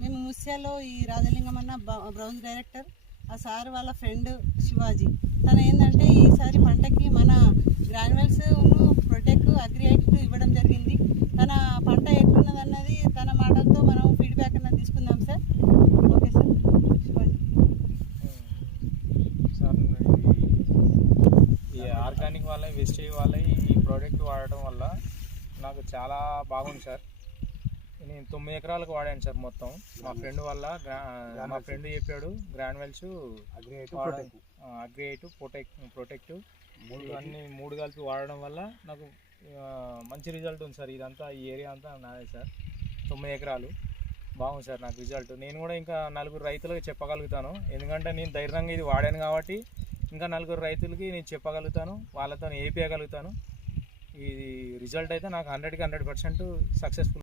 మేము ముస్యాలో ఈ రాజలింగం అన్న బ్రౌన్స్ డైరెక్టర్, ఆ సార్ వాళ్ళ ఫ్రెండ్ శివాజీ. తను ఏంటంటే ఈసారి పంటకి మన గ్రాన్యువల్స్ ప్రొటెక్ట్ అగ్రియేట్ ఇవ్వడం జరిగింది. తన పంట ఎట్లున్నదన్నది తన మాటలతో మనం ఫీడ్బ్యాక్ అన్నది తీసుకుందాం sir. Okay sir. Shivaji sir, ఈ ఆర్గానిక్ వాళ్ళ వెజిటేబుల్ వాళ్ళ ఈ ప్రోడక్ట్ వాడటం వల్ల నాకు చాలా బాగుంది సార్. నేను 9 ఎకరాలకు వాడాను సార్ మొత్తం. మా ఫ్రెండ్ వల్ల మా ఫ్రెండ్ చెప్పాడు గ్రాన్యువల్స్ అగ్రియేట్ ప్రొటెక్ట్ అన్ని 3 కలిపి వాడడం వల్ల నాకు మంచి రిజల్ట్ ఉంది సార్. ఇదంతా ఈ ఏరియా అంతా నాదే సార్. 9 ఎకరాలు బాగుంది సార్ నాకు రిజల్ట్. నేను కూడా ఇంకా 4 రైతులకు చెప్పగలుగుతాను, ఎందుకంటే నేను ధైర్యంగా ఇది వాడాను కాబట్టి ఇంకా 4 రైతులకి నేను చెప్పగలుగుతాను, వాళ్ళతో ఏపీయగలుగుతాను. ఇది రిజల్ట్ అయితే నాకు 100% సక్సెస్ఫుల్.